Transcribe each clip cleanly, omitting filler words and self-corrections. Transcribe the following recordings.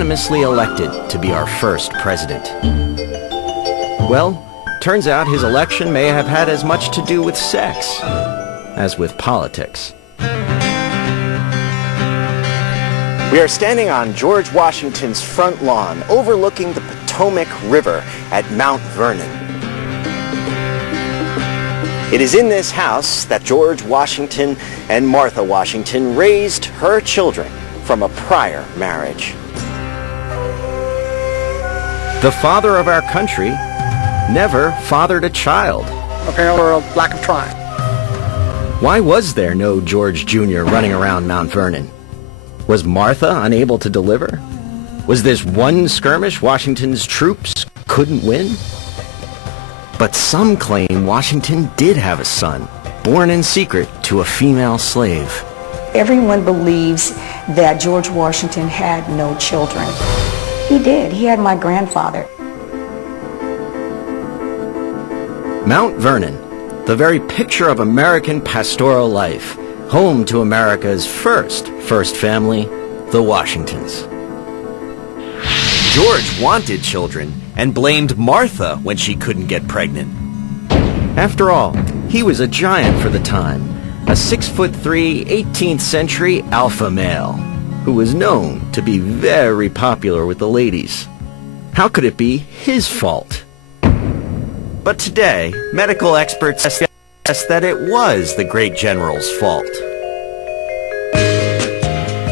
unanimously elected to be our first president. Well, turns out his election may have had as much to do with sex as with politics. We are standing on George Washington's front lawn overlooking the Potomac River at Mount Vernon. It is in this house that George Washington and Martha Washington raised her children from a prior marriage. The father of our country never fathered a child. Apparently, or a lack of trying. Why was there no George Jr. running around Mount Vernon? Was Martha unable to deliver? Was this one skirmish Washington's troops couldn't win? But some claim Washington did have a son, born in secret to a female slave. Everyone believes that George Washington had no children. He did. He had my grandfather. Mount Vernon, the very picture of American pastoral life, home to America's first family, the Washingtons. George wanted children and blamed Martha when she couldn't get pregnant. After all, he was a giant for the time, a 6'3", 18th century alpha male, who was known to be very popular with the ladies. How could it be his fault? But today, medical experts suggest that it was the great general's fault.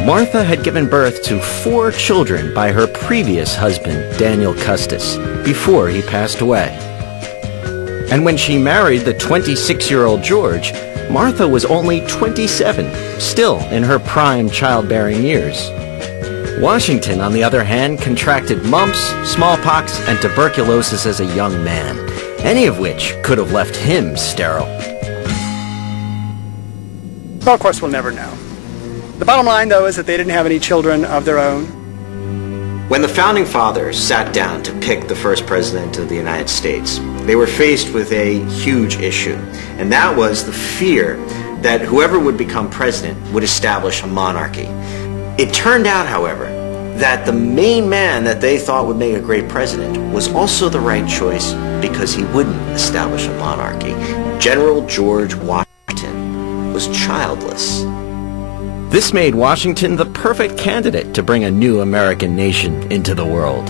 Martha had given birth to 4 children by her previous husband, Daniel Custis, before he passed away. And when she married the 26-year-old George, Martha was only 27, still in her prime childbearing years. Washington, on the other hand, contracted mumps, smallpox, and tuberculosis as a young man, any of which could have left him sterile. Well, of course, we'll never know. The bottom line, though, is that they didn't have any children of their own. When the Founding Fathers sat down to pick the first president of the United States, they were faced with a huge issue, and that was the fear that whoever would become president would establish a monarchy. It turned out, however, that the main man that they thought would make a great president was also the right choice because he wouldn't establish a monarchy. General George Washington was childless. This made Washington the perfect candidate to bring a new American nation into the world.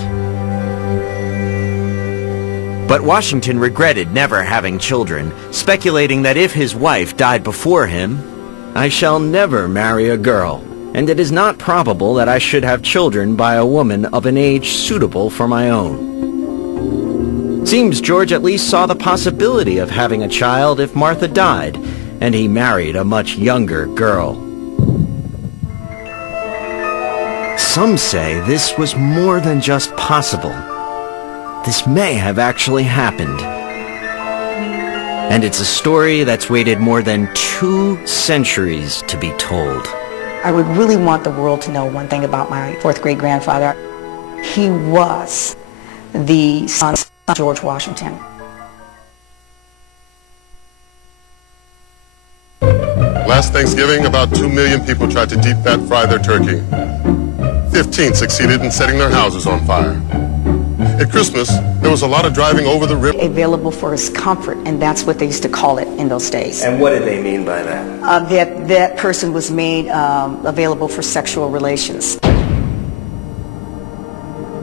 But Washington regretted never having children, speculating that if his wife died before him, "I shall never marry a girl, and it is not probable that I should have children by a woman of an age suitable for my own." Seems George at least saw the possibility of having a child if Martha died, and he married a much younger girl. Some say this was more than just possible. This may have actually happened. And it's a story that's waited more than 2 centuries to be told. I would really want the world to know one thing about my 4th great grandfather. He was the son of George Washington. Last Thanksgiving, about 2 million people tried to deep fat fry their turkey. 15 succeeded in setting their houses on fire. At Christmas, there was a lot of driving over the river. Available for his comfort, and that's what they used to call it in those days. And what did they mean by that? That person was made available for sexual relations.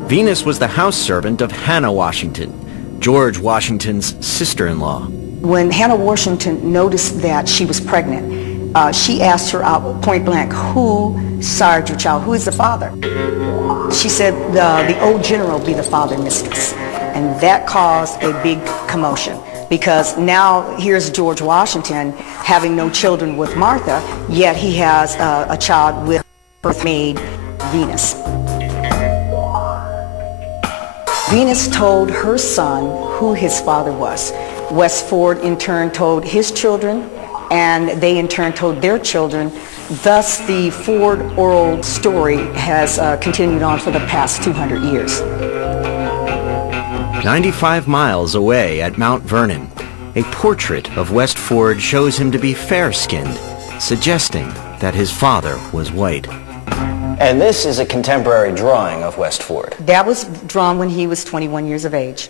Venus was the house servant of Hannah Washington, George Washington's sister-in-law. When Hannah Washington noticed that she was pregnant, she asked her out point blank, "Who sired your child? Who is the father?" She said, the old general be the father, mistress. And that caused a big commotion, because now here's George Washington having no children with Martha, yet he has a child with birth maid Venus. Venus told her son who his father was. Westford in turn told his children, and they in turn told their children. Thus, the Ford oral story has continued on for the past 200 years. 95 miles away at Mount Vernon, a portrait of Westford shows him to be fair-skinned, suggesting that his father was white. And this is a contemporary drawing of West Ford. That was drawn when he was 21 years of age.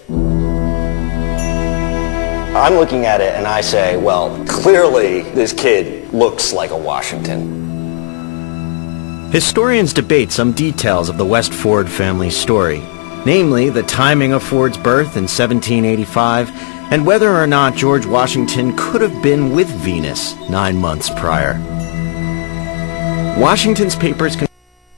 I'm looking at it and I say, well, clearly this kid looks like a Washington. Historians debate some details of the West Ford family story, namely the timing of Ford's birth in 1785 and whether or not George Washington could have been with Venus 9 months prior. Washington's papers confirm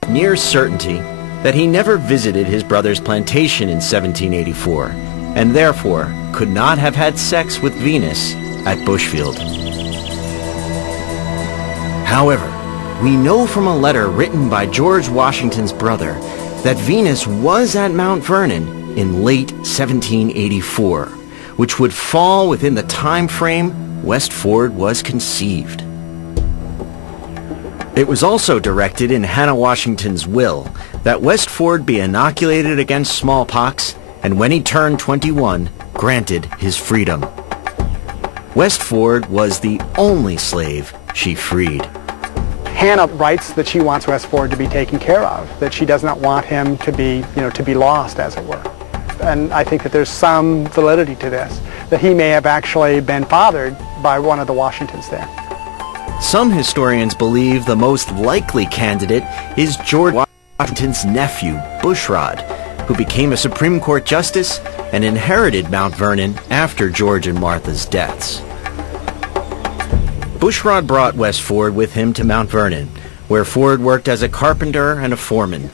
with near certainty that he never visited his brother's plantation in 1784 and therefore could not have had sex with Venus at Bushfield. However, we know from a letter written by George Washington's brother that Venus was at Mount Vernon in late 1784, which would fall within the time frame West Ford was conceived. It was also directed in Hannah Washington's will that West Ford be inoculated against smallpox and when he turned 21, granted his freedom. West Ford was the only slave she freed. Hannah writes that she wants West Ford to be taken care of, that she does not want him to be, to be lost, as it were. And I think that there's some validity to this, that he may have actually been fathered by one of the Washingtons there. Some historians believe the most likely candidate is George Washington's nephew, Bushrod, who became a Supreme Court justice and inherited Mount Vernon after George and Martha's deaths. Bushrod brought West Ford with him to Mount Vernon, where Ford worked as a carpenter and a foreman.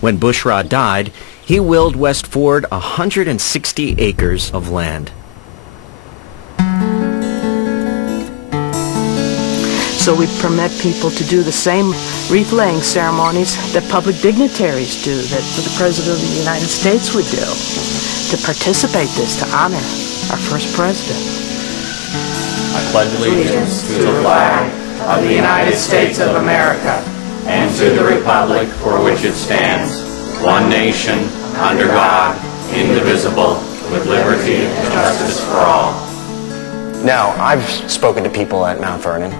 When Bushrod died, he willed West Ford 160 acres of land. So we permit people to do the same wreath-laying ceremonies that public dignitaries do, that the President of the United States would do, to participate this, to honor our first president. I pledge allegiance to the flag of the United States of America and to the republic for which it stands, one nation, under God, indivisible, with liberty and justice for all. Now, I've spoken to people at Mount Vernon.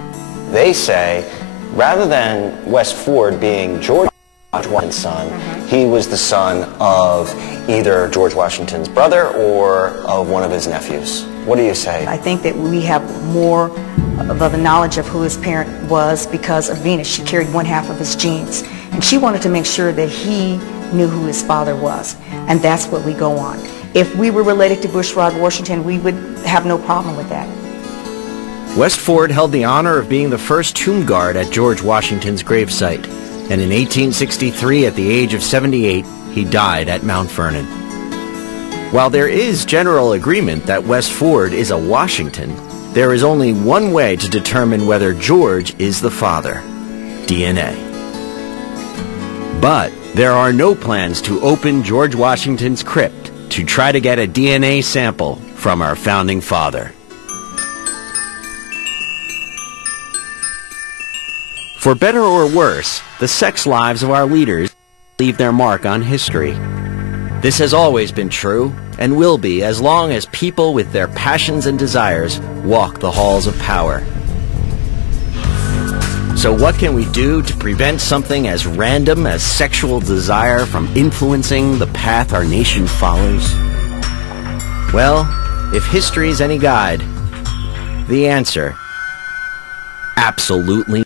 They say, rather than West Ford being George Washington's son, he was the son of either George Washington's brother or of one of his nephews. What do you say? I think that we have more of the knowledge of who his parent was because of Venus. She carried one half of his genes, and she wanted to make sure that he knew who his father was, and that's what we go on. If we were related to Bushrod Washington, we would have no problem with that. West Ford held the honor of being the first tomb guard at George Washington's gravesite, and in 1863, at the age of 78, he died at Mount Vernon. While there is general agreement that West Ford is a Washington, there is only one way to determine whether George is the father: DNA. But there are no plans to open George Washington's crypt to try to get a DNA sample from our founding father. For better or worse, the sex lives of our leaders leave their mark on history. This has always been true, and will be as long as people with their passions and desires walk the halls of power. So what can we do to prevent something as random as sexual desire from influencing the path our nation follows? Well, if history's any guide, the answer: absolutely